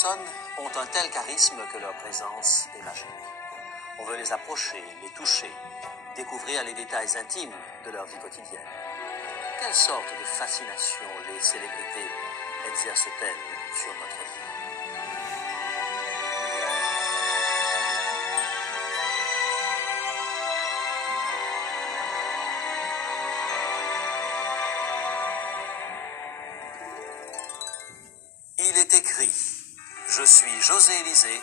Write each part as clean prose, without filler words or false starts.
personnes ont un tel charisme que leur présence est magique. On veut les approcher, les toucher, découvrir les détails intimes de leur vie quotidienne. Quelle sorte de fascination les célébrités exercent-elles sur notre vie? Il est écrit, je suis José Élisée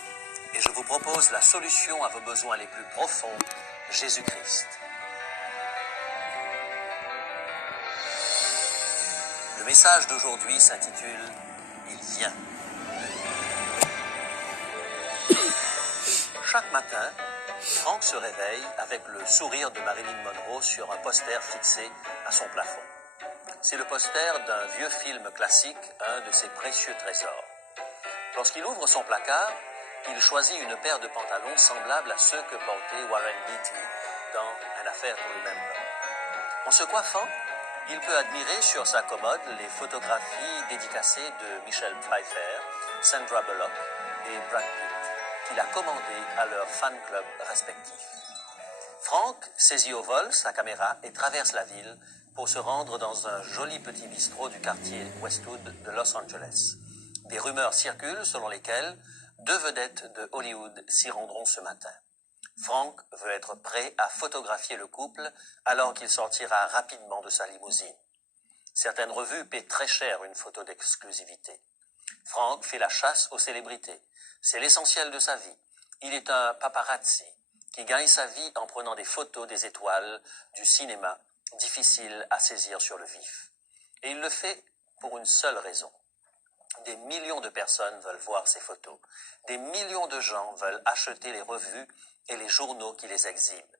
et je vous propose la solution à vos besoins les plus profonds, Jésus-Christ. Le message d'aujourd'hui s'intitule « Il vient ». Chaque matin, Frank se réveille avec le sourire de Marilyn Monroe sur un poster fixé à son plafond. C'est le poster d'un vieux film classique, un de ses précieux trésors. Lorsqu'il ouvre son placard, il choisit une paire de pantalons semblables à ceux que portait Warren Beatty dans An Affair to Remember. En se coiffant, il peut admirer sur sa commode les photographies dédicacées de Michelle Pfeiffer, Sandra Bullock et Brad Pitt, qu'il a commandées à leurs fan clubs respectifs. Frank saisit au vol sa caméra et traverse la ville pour se rendre dans un joli petit bistrot du quartier Westwood de Los Angeles. Des rumeurs circulent selon lesquelles 2 vedettes de Hollywood s'y rendront ce matin. Frank veut être prêt à photographier le couple alors qu'il sortira rapidement de sa limousine. Certaines revues paient très cher une photo d'exclusivité. Frank fait la chasse aux célébrités. C'est l'essentiel de sa vie. Il est un paparazzi qui gagne sa vie en prenant des photos des étoiles du cinéma, difficiles à saisir sur le vif. Et il le fait pour une seule raison. Des millions de personnes veulent voir ces photos. Des millions de gens veulent acheter les revues et les journaux qui les exhibent.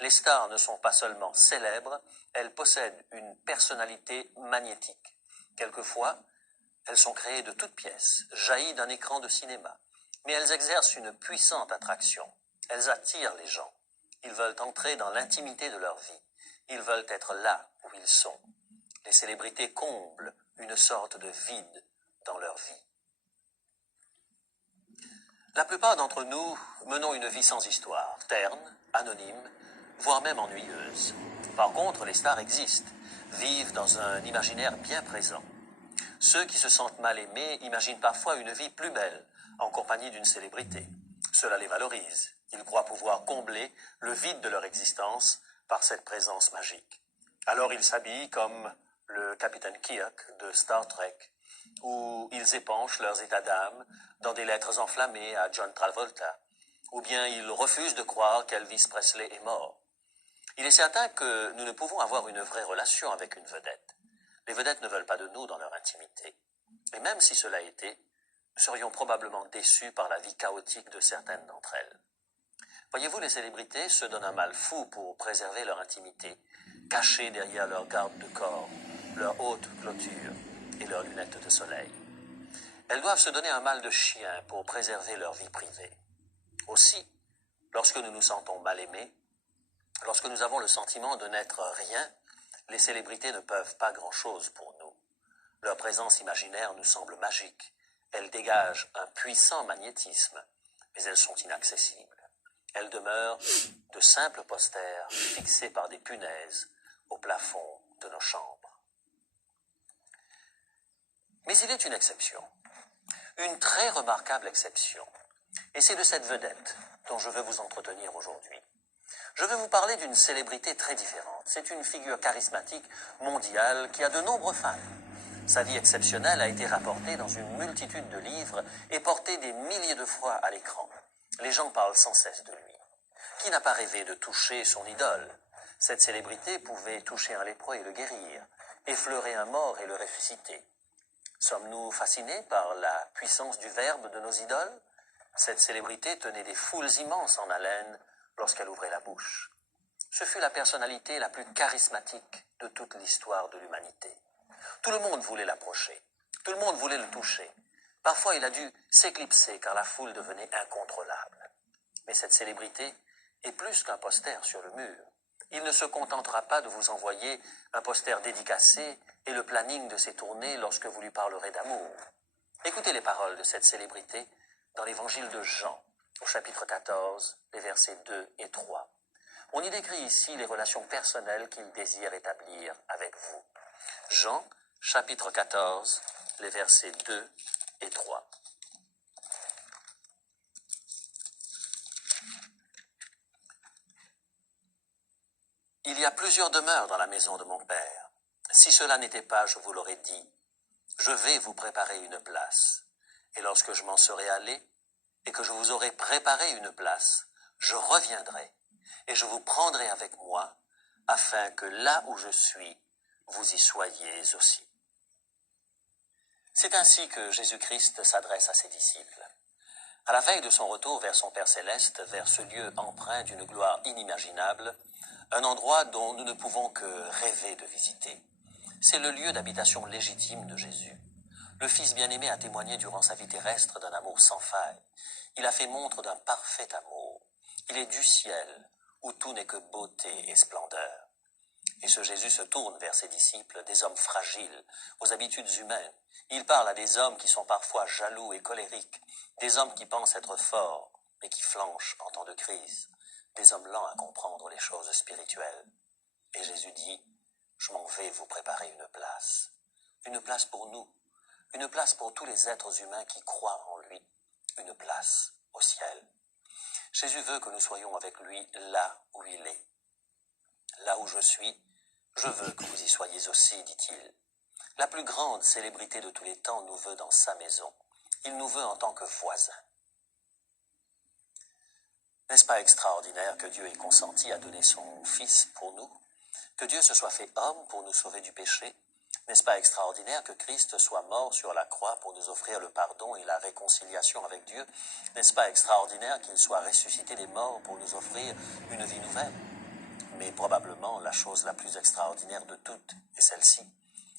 Les stars ne sont pas seulement célèbres, elles possèdent une personnalité magnétique. Quelquefois, elles sont créées de toutes pièces, jaillies d'un écran de cinéma. Mais elles exercent une puissante attraction. Elles attirent les gens. Ils veulent entrer dans l'intimité de leur vie. Ils veulent être là où ils sont. Les célébrités comblent une sorte de vide dans leur vie. La plupart d'entre nous menons une vie sans histoire, terne, anonyme, voire même ennuyeuse. Par contre, les stars existent, vivent dans un imaginaire bien présent. Ceux qui se sentent mal aimés imaginent parfois une vie plus belle, en compagnie d'une célébrité. Cela les valorise. Ils croient pouvoir combler le vide de leur existence par cette présence magique. Alors ils s'habillent comme le capitaine Kirk de Star Trek, où ils épanchent leurs états d'âme dans des lettres enflammées à John Travolta, ou bien ils refusent de croire qu'Elvis Presley est mort. Il est certain que nous ne pouvons avoir une vraie relation avec une vedette. Les vedettes ne veulent pas de nous dans leur intimité. Et même si cela était, nous serions probablement déçus par la vie chaotique de certaines d'entre elles. Voyez-vous, les célébrités se donnent un mal fou pour préserver leur intimité, cachées derrière leur garde de corps, leur haute clôture et leurs lunettes de soleil. Elles doivent se donner un mal de chien pour préserver leur vie privée. Aussi, lorsque nous nous sentons mal aimés, lorsque nous avons le sentiment de n'être rien, les célébrités ne peuvent pas grand-chose pour nous. Leur présence imaginaire nous semble magique. Elles dégagent un puissant magnétisme, mais elles sont inaccessibles. Elles demeurent de simples posters fixés par des punaises au plafond de nos chambres. Mais il est une exception, une très remarquable exception, et c'est de cette vedette dont je veux vous entretenir aujourd'hui. Je vais vous parler d'une célébrité très différente. C'est une figure charismatique mondiale qui a de nombreux fans. Sa vie exceptionnelle a été rapportée dans une multitude de livres et portée des milliers de fois à l'écran. Les gens parlent sans cesse de lui. Qui n'a pas rêvé de toucher son idole? Cette célébrité pouvait toucher un lépreux et le guérir, effleurer un mort et le ressusciter. Sommes-nous fascinés par la puissance du verbe de nos idoles? Cette célébrité tenait des foules immenses en haleine lorsqu'elle ouvrait la bouche. Ce fut la personnalité la plus charismatique de toute l'histoire de l'humanité. Tout le monde voulait l'approcher, tout le monde voulait le toucher. Parfois, il a dû s'éclipser car la foule devenait incontrôlable. Mais cette célébrité est plus qu'un poster sur le mur. Il ne se contentera pas de vous envoyer un poster dédicacé et le planning de ses tournées lorsque vous lui parlerez d'amour. Écoutez les paroles de cette célébrité dans l'évangile de Jean, au chapitre 14, les versets 2 et 3. On y décrit ici les relations personnelles qu'il désire établir avec vous. Jean, chapitre 14, les versets 2 et 3. Il y a plusieurs demeures dans la maison de mon Père. Si cela n'était pas, je vous l'aurais dit. Je vais vous préparer une place. Et lorsque je m'en serai allé, et que je vous aurai préparé une place, je reviendrai, et je vous prendrai avec moi, afin que là où je suis, vous y soyez aussi. C'est ainsi que Jésus-Christ s'adresse à ses disciples. À la veille de son retour vers son Père céleste, vers ce lieu empreint d'une gloire inimaginable, un endroit dont nous ne pouvons que rêver de visiter. C'est le lieu d'habitation légitime de Jésus. Le Fils bien-aimé a témoigné durant sa vie terrestre d'un amour sans faille. Il a fait montre d'un parfait amour. Il est du ciel, où tout n'est que beauté et splendeur. Et ce Jésus se tourne vers ses disciples, des hommes fragiles, aux habitudes humaines. Il parle à des hommes qui sont parfois jaloux et colériques, des hommes qui pensent être forts, mais qui flanchent en temps de crise, des hommes lents à comprendre les choses spirituelles. Et Jésus dit, « Je m'en vais vous préparer une place pour nous, une place pour tous les êtres humains qui croient en lui, une place au ciel. » Jésus veut que nous soyons avec lui là où il est. Là où je suis, je veux que vous y soyez aussi, dit-il. La plus grande célébrité de tous les temps nous veut dans sa maison. Il nous veut en tant que voisins. N'est-ce pas extraordinaire que Dieu ait consenti à donner son Fils pour nous? Que Dieu se soit fait homme pour nous sauver du péché? N'est-ce pas extraordinaire que Christ soit mort sur la croix pour nous offrir le pardon et la réconciliation avec Dieu? N'est-ce pas extraordinaire qu'il soit ressuscité des morts pour nous offrir une vie nouvelle? Mais probablement la chose la plus extraordinaire de toutes est celle-ci.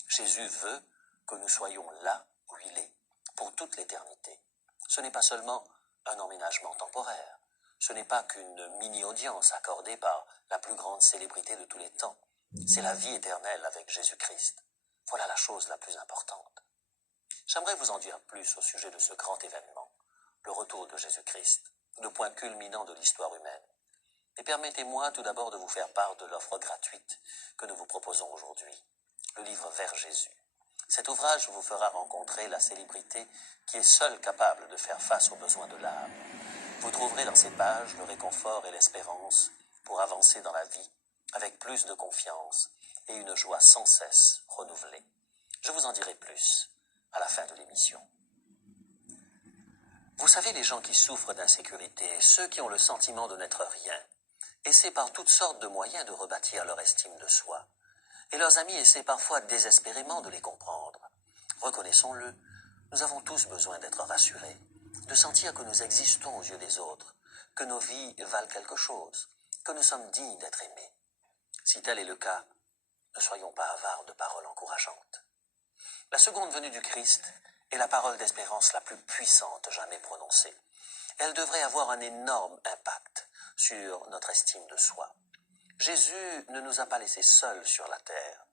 Jésus veut que nous soyons là où il est, pour toute l'éternité. Ce n'est pas seulement un emménagement temporaire. Ce n'est pas qu'une mini-audience accordée par la plus grande célébrité de tous les temps. C'est la vie éternelle avec Jésus-Christ. Voilà la chose la plus importante. J'aimerais vous en dire plus au sujet de ce grand événement, le retour de Jésus-Christ, le point culminant de l'histoire humaine. Et permettez-moi tout d'abord de vous faire part de l'offre gratuite que nous vous proposons aujourd'hui, le livre Vers Jésus. Cet ouvrage vous fera rencontrer la célébrité qui est seule capable de faire face aux besoins de l'âme. Vous trouverez dans ces pages le réconfort et l'espérance pour avancer dans la vie avec plus de confiance et une joie sans cesse renouvelée. Je vous en dirai plus à la fin de l'émission. Vous savez, les gens qui souffrent d'insécurité, ceux qui ont le sentiment de n'être rien, essaient par toutes sortes de moyens de rebâtir leur estime de soi. Et leurs amis essaient parfois désespérément de les comprendre. Reconnaissons-le, nous avons tous besoin d'être rassurés, de sentir que nous existons aux yeux des autres, que nos vies valent quelque chose, que nous sommes dignes d'être aimés. Si tel est le cas, ne soyons pas avares de paroles encourageantes. La seconde venue du Christ est la parole d'espérance la plus puissante jamais prononcée. Elle devrait avoir un énorme impact sur notre estime de soi. Jésus ne nous a pas laissés seuls sur la terre.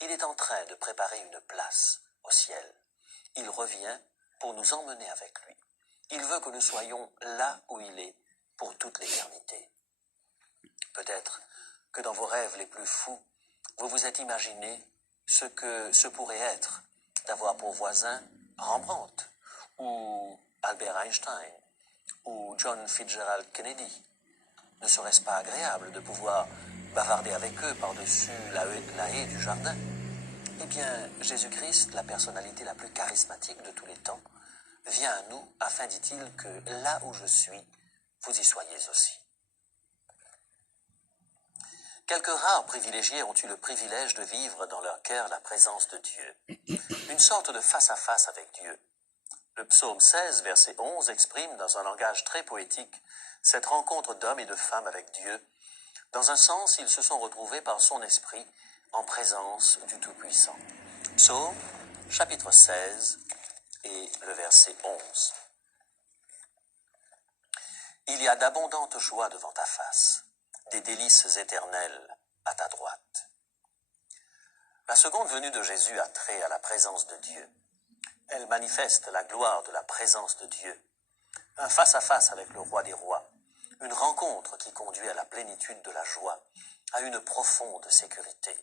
Il est en train de préparer une place au ciel. Il revient pour nous emmener avec lui. Il veut que nous soyons là où il est pour toute l'éternité. Peut-être que dans vos rêves les plus fous, vous vous êtes imaginé ce que ce pourrait être d'avoir pour voisin Rembrandt, ou Albert Einstein, ou John Fitzgerald Kennedy. Ne serait-ce pas agréable de pouvoir bavarder avec eux par-dessus la haie du jardin? Eh bien, Jésus-Christ, la personnalité la plus charismatique de tous les temps, vient à nous afin, dit-il, que là où je suis, vous y soyez aussi. Quelques rares privilégiés ont eu le privilège de vivre dans leur cœur la présence de Dieu, une sorte de face-à-face avec Dieu. Le psaume 16, verset 11, exprime dans un langage très poétique cette rencontre d'hommes et de femmes avec Dieu. Dans un sens, ils se sont retrouvés par son esprit en présence du Tout-Puissant. Psaume, chapitre 16 et le verset 11. Il y a d'abondantes joies devant ta face, des délices éternelles à ta droite. La seconde venue de Jésus a trait à la présence de Dieu. Elle manifeste la gloire de la présence de Dieu, un face-à-face avec le roi des rois, une rencontre qui conduit à la plénitude de la joie, à une profonde sécurité.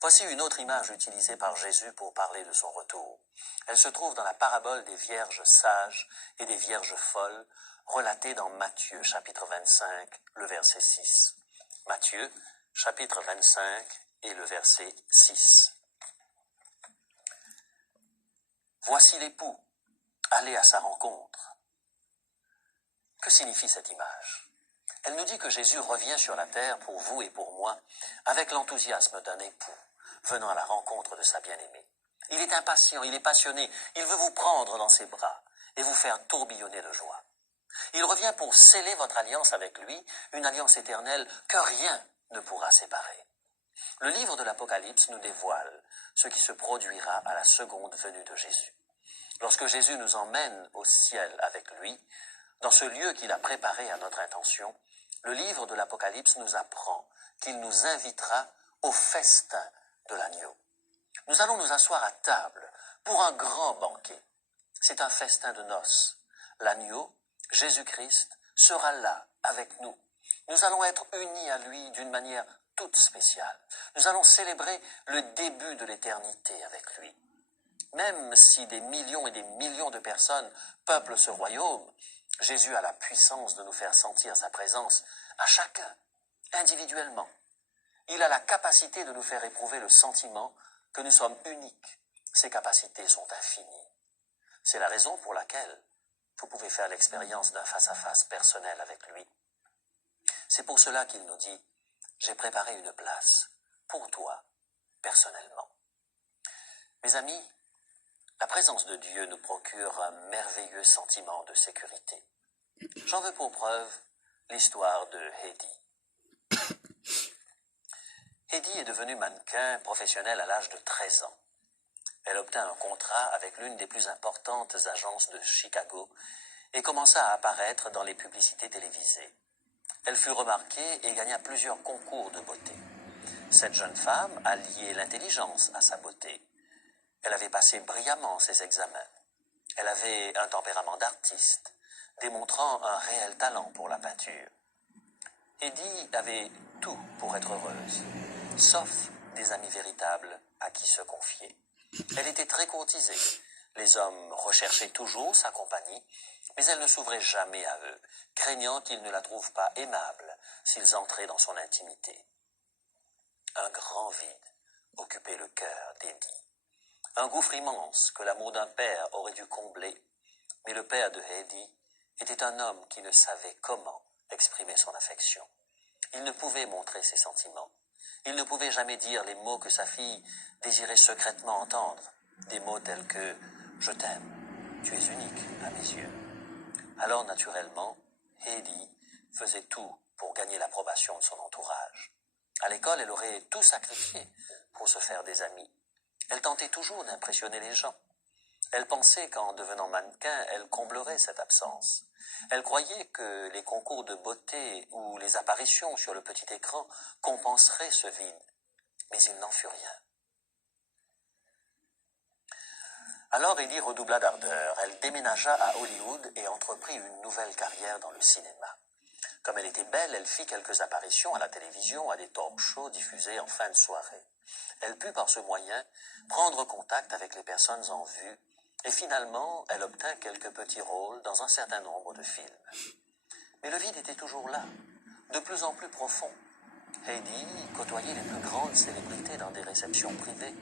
Voici une autre image utilisée par Jésus pour parler de son retour. Elle se trouve dans la parabole des vierges sages et des vierges folles, relatée dans Matthieu, chapitre 25, le verset 6. Matthieu, chapitre 25 et le verset 6. Voici l'époux, allez à sa rencontre. Que signifie cette image? Elle nous dit que Jésus revient sur la terre pour vous et pour moi avec l'enthousiasme d'un époux venant à la rencontre de sa bien-aimée. Il est impatient, il est passionné, il veut vous prendre dans ses bras et vous faire tourbillonner de joie. Il revient pour sceller votre alliance avec lui, une alliance éternelle que rien ne pourra séparer. Le livre de l'Apocalypse nous dévoile ce qui se produira à la seconde venue de Jésus. Lorsque Jésus nous emmène au ciel avec lui, dans ce lieu qu'il a préparé à notre intention, le livre de l'Apocalypse nous apprend qu'il nous invitera au festin de l'agneau. Nous allons nous asseoir à table pour un grand banquet. C'est un festin de noces. L'agneau, Jésus-Christ, sera là avec nous. Nous allons être unis à lui d'une manière toute spéciale. Nous allons célébrer le début de l'éternité avec lui. Même si des millions et des millions de personnes peuplent ce royaume, Jésus a la puissance de nous faire sentir sa présence à chacun, individuellement. Il a la capacité de nous faire éprouver le sentiment que nous sommes uniques. Ses capacités sont infinies. C'est la raison pour laquelle vous pouvez faire l'expérience d'un face-à-face personnel avec lui. C'est pour cela qu'il nous dit « J'ai préparé une place pour toi, personnellement ». Mes amis, la présence de Dieu nous procure un merveilleux sentiment de sécurité. J'en veux pour preuve l'histoire de Heidi. Heidi est devenue mannequin professionnel à l'âge de 13 ans. Elle obtint un contrat avec l'une des plus importantes agences de Chicago et commença à apparaître dans les publicités télévisées. Elle fut remarquée et gagna plusieurs concours de beauté. Cette jeune femme a lié l'intelligence à sa beauté. Elle avait passé brillamment ses examens. Elle avait un tempérament d'artiste, démontrant un réel talent pour la peinture. Heidi avait tout pour être heureuse, sauf des amis véritables à qui se confier. Elle était très courtisée. Les hommes recherchaient toujours sa compagnie, mais elle ne s'ouvrait jamais à eux, craignant qu'ils ne la trouvent pas aimable s'ils entraient dans son intimité. Un grand vide occupait le cœur d'Heidi. Un gouffre immense que l'amour d'un père aurait dû combler, mais le père de Heidi était un homme qui ne savait comment exprimer son affection. Il ne pouvait montrer ses sentiments. Il ne pouvait jamais dire les mots que sa fille désirait secrètement entendre, des mots tels que « Je t'aime, tu es unique à mes yeux ». Alors, naturellement, Heidi faisait tout pour gagner l'approbation de son entourage. À l'école, elle aurait tout sacrifié pour se faire des amis. Elle tentait toujours d'impressionner les gens. Elle pensait qu'en devenant mannequin, elle comblerait cette absence. Elle croyait que les concours de beauté ou les apparitions sur le petit écran compenseraient ce vide. Mais il n'en fut rien. Alors Heidi redoubla d'ardeur. Elle déménagea à Hollywood et entreprit une nouvelle carrière dans le cinéma. Comme elle était belle, elle fit quelques apparitions à la télévision, à des talk-shows diffusés en fin de soirée. Elle put par ce moyen prendre contact avec les personnes en vue et finalement, elle obtint quelques petits rôles dans un certain nombre de films. Mais le vide était toujours là, de plus en plus profond. Heidi côtoyait les plus grandes célébrités dans des réceptions privées.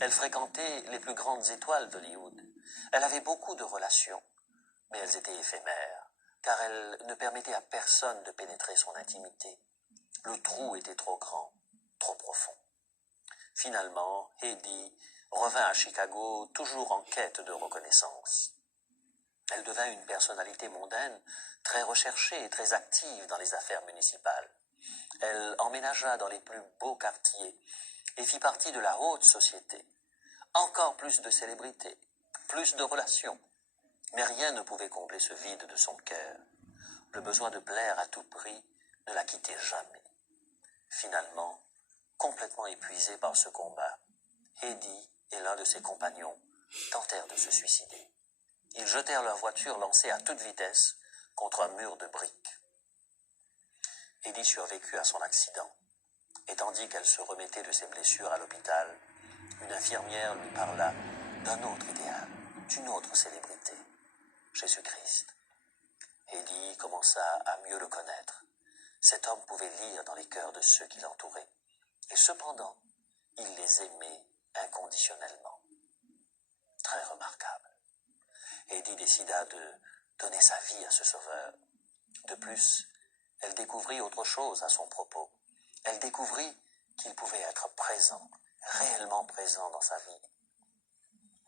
Elle fréquentait les plus grandes étoiles d'Hollywood. Elle avait beaucoup de relations, mais elles étaient éphémères, car elles ne permettaient à personne de pénétrer son intimité. Le trou était trop grand, trop profond. Finalement, Heidi revint à Chicago, toujours en quête de reconnaissance. Elle devint une personnalité mondaine, très recherchée et très active dans les affaires municipales. Elle emménagea dans les plus beaux quartiers et fit partie de la haute société. Encore plus de célébrités, plus de relations. Mais rien ne pouvait combler ce vide de son cœur. Le besoin de plaire à tout prix ne la quittait jamais. Finalement, complètement épuisé par ce combat, Heidi et l'un de ses compagnons tentèrent de se suicider. Ils jetèrent leur voiture lancée à toute vitesse contre un mur de briques. Eddie survécut à son accident, et tandis qu'elle se remettait de ses blessures à l'hôpital, une infirmière lui parla d'un autre idéal, d'une autre célébrité, Jésus-Christ. Eddie commença à mieux le connaître. Cet homme pouvait lire dans les cœurs de ceux qui l'entouraient, et cependant, il les aimait inconditionnellement. Très remarquable. Eddie décida de donner sa vie à ce sauveur. De plus, elle découvrit autre chose à son propos. Elle découvrit qu'il pouvait être présent, réellement présent dans sa vie.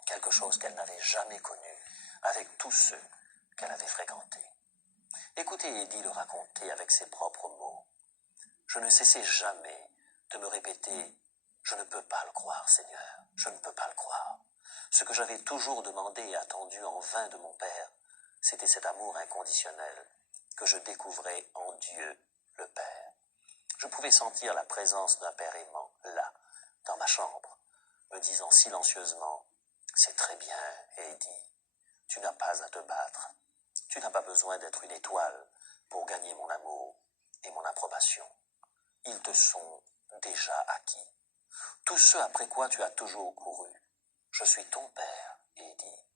Quelque chose qu'elle n'avait jamais connu avec tous ceux qu'elle avait fréquentés. Écoutez Eddie le raconter avec ses propres mots. Je ne cessais jamais de me répéter « Je ne peux pas le croire, Seigneur, je ne peux pas le croire ». Ce que j'avais toujours demandé et attendu en vain de mon Père, c'était cet amour inconditionnel que je découvrais en Dieu le Père. Je pouvais sentir la présence d'un Père aimant, là, dans ma chambre, me disant silencieusement « C'est très bien, Eddie, tu n'as pas à te battre, tu n'as pas besoin d'être une étoile pour gagner mon amour et mon approbation. Ils te sont déjà acquis. Tout ce après quoi tu as toujours couru. Je suis ton Père, Eddie,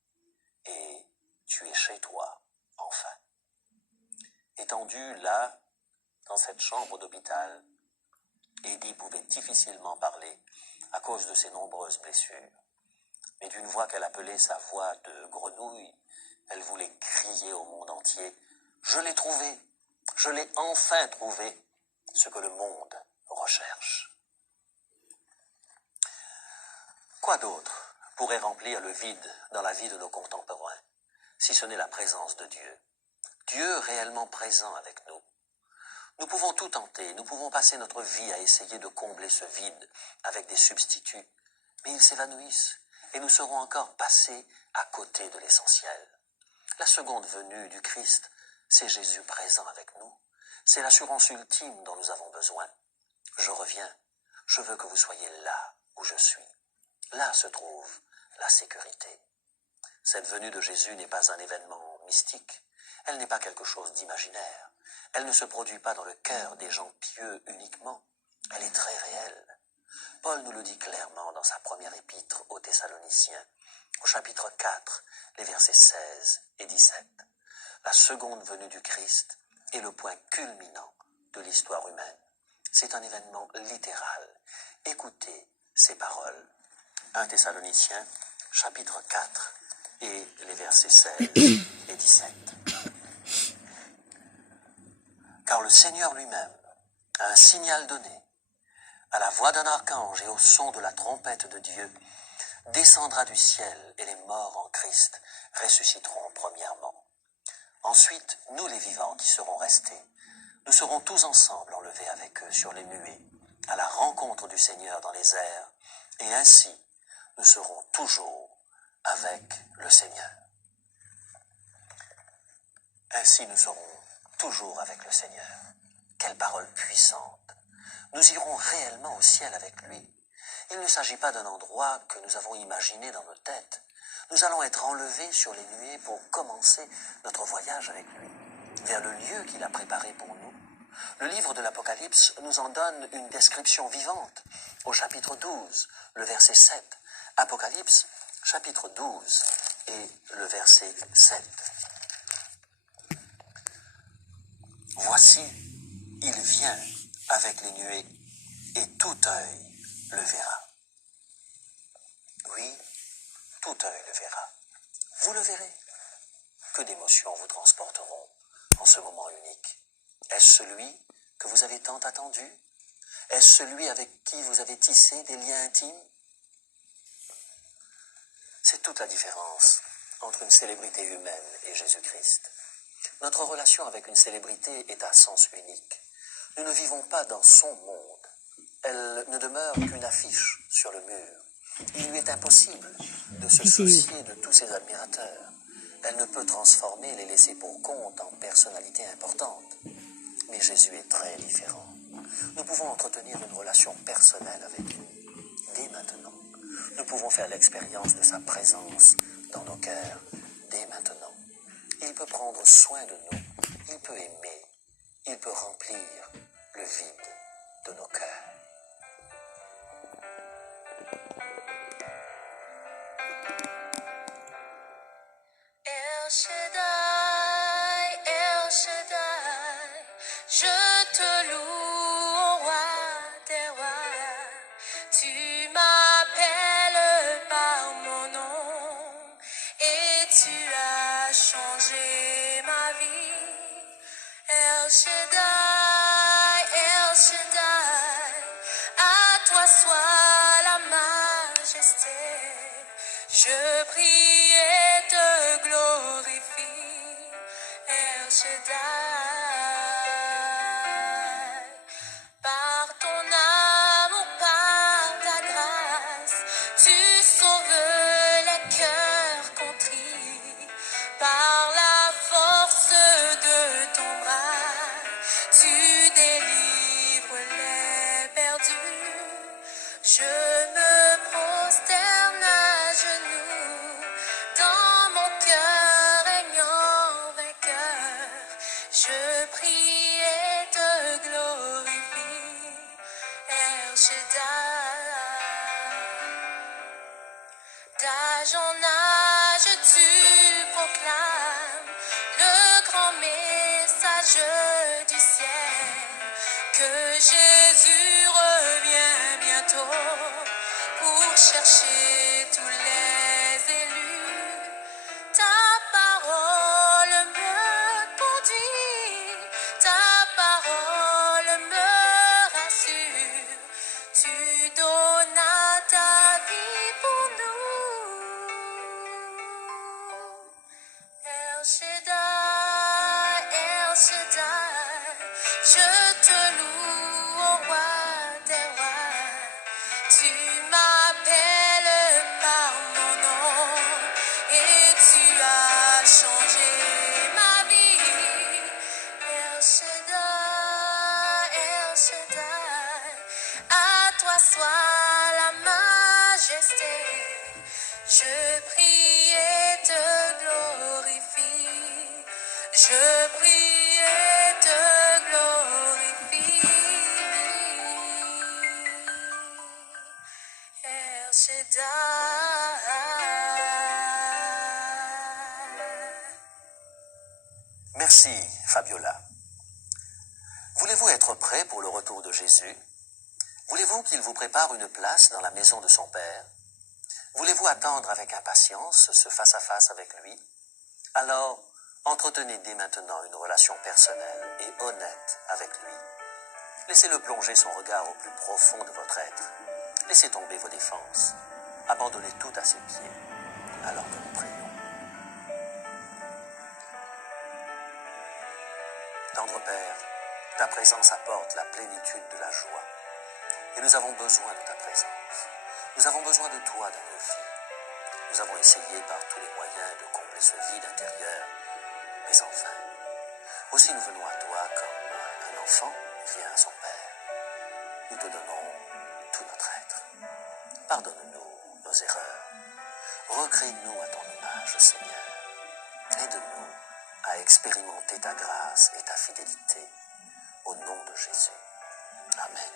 et tu es chez toi, enfin. » Étendu là, dans cette chambre d'hôpital, Eddie pouvait difficilement parler à cause de ses nombreuses blessures. Mais d'une voix qu'elle appelait sa voix de grenouille, elle voulait crier au monde entier « Je l'ai trouvé, je l'ai enfin trouvé, ce que le monde recherche. » Quoi d'autre pourrait remplir le vide dans la vie de nos contemporains, si ce n'est la présence de Dieu? Dieu réellement présent avec nous. Nous pouvons tout tenter, nous pouvons passer notre vie à essayer de combler ce vide avec des substituts, mais ils s'évanouissent et nous serons encore passés à côté de l'essentiel. La seconde venue du Christ, c'est Jésus présent avec nous. C'est l'assurance ultime dont nous avons besoin. Je reviens, je veux que vous soyez là où je suis. Là se trouve la sécurité. Cette venue de Jésus n'est pas un événement mystique. Elle n'est pas quelque chose d'imaginaire. Elle ne se produit pas dans le cœur des gens pieux uniquement. Elle est très réelle. Paul nous le dit clairement dans sa première épître aux Thessaloniciens, au chapitre 4, les versets 16 et 17. La seconde venue du Christ est le point culminant de l'histoire humaine. C'est un événement littéral. Écoutez ces paroles. 1 Thessaloniciens, chapitre 4 et les versets 16 et 17. Car le Seigneur lui-même a un signal donné, à la voix d'un archange et au son de la trompette de Dieu, descendra du ciel et les morts en Christ ressusciteront premièrement. Ensuite, nous les vivants qui serons restés, nous serons tous ensemble enlevés avec eux sur les nuées, à la rencontre du Seigneur dans les airs, et ainsi nous serons toujours avec le Seigneur. Ainsi nous serons toujours avec le Seigneur. Quelle parole puissante! Nous irons réellement au ciel avec lui. Il ne s'agit pas d'un endroit que nous avons imaginé dans nos têtes. Nous allons être enlevés sur les nuées pour commencer notre voyage avec lui, vers le lieu qu'il a préparé pour nous. Le livre de l'Apocalypse nous en donne une description vivante au chapitre 12, le verset 7. Apocalypse, chapitre 12 et le verset 7. Voici, il vient avec les nuées, et tout œil le verra. Oui, tout œil le verra. Vous le verrez. Que d'émotions vous transporteront en ce moment unique. Est-ce celui que vous avez tant attendu? Est-ce celui avec qui vous avez tissé des liens intimes? C'est toute la différence entre une célébrité humaine et Jésus-Christ. Notre relation avec une célébrité est à sens unique. Nous ne vivons pas dans son monde. Elle ne demeure qu'une affiche sur le mur. Il lui est impossible de se soucier de tous ses admirateurs. Elle ne peut transformer les laissés pour compte en personnalités importantes. Mais Jésus est très différent. Nous pouvons entretenir une relation personnelle avec lui, dès maintenant. nous pouvons faire l'expérience de sa présence dans nos cœurs dès maintenant. Il peut prendre soin de nous, il peut aimer, il peut remplir le vide de nos cœurs. El Shaddai, El Shaddai, je te loue, ô roi des rois. Tu m'appelles par mon nom et tu as changé ma vie. El Shaddai, El Shaddai, à toi soit la majesté. Je prie et te glorifie, El Shaddai. Par ton amour, par ta grâce, tu sauves les cœurs contrits. Par la force de ton bras, tu délivres les perdus. Je me prosterne à genoux dans mon cœur régnant vainqueur. Je prie et te glorifie, El Shaddai. D'âge en âge tu proclames le grand message du ciel, que Jésus revient bientôt pour chercher tous les élus. Ta parole me conduit, ta parole me rassure. Tu donnas ta vie pour nous. El Shaddai, El Shaddai, je te loue, ô roi des rois. Tu m'appelles par mon nom et tu as changé ma vie. El Shaddai, El Shaddai, à toi soit la majesté. Je prie et te glorifie. Je prie et te glorifie. El Shaddai. Merci, Fabiola. Voulez-vous être prêt pour le retour de Jésus? Voulez-vous qu'il vous prépare une place dans la maison de son Père? Voulez-vous attendre avec impatience ce face-à-face avec lui? Alors, entretenez dès maintenant une relation personnelle et honnête avec lui. Laissez-le plonger son regard au plus profond de votre être. Laissez tomber vos défenses. Abandonnez tout à ses pieds, alors que nous prions. Tendre Père, ta présence apporte la plénitude de la joie. Et nous avons besoin de ta présence. Nous avons besoin de toi dans nos vies. Nous avons essayé par tous les moyens de combler ce vide intérieur, mais enfin. Aussi nous venons à toi comme un enfant vient à son Père. Nous te donnons tout notre être. Pardonne-nous nos erreurs. Recrée-nous à ton image, Seigneur. Aide-nous à expérimenter ta grâce et ta fidélité. Au nom de Jésus. Amen.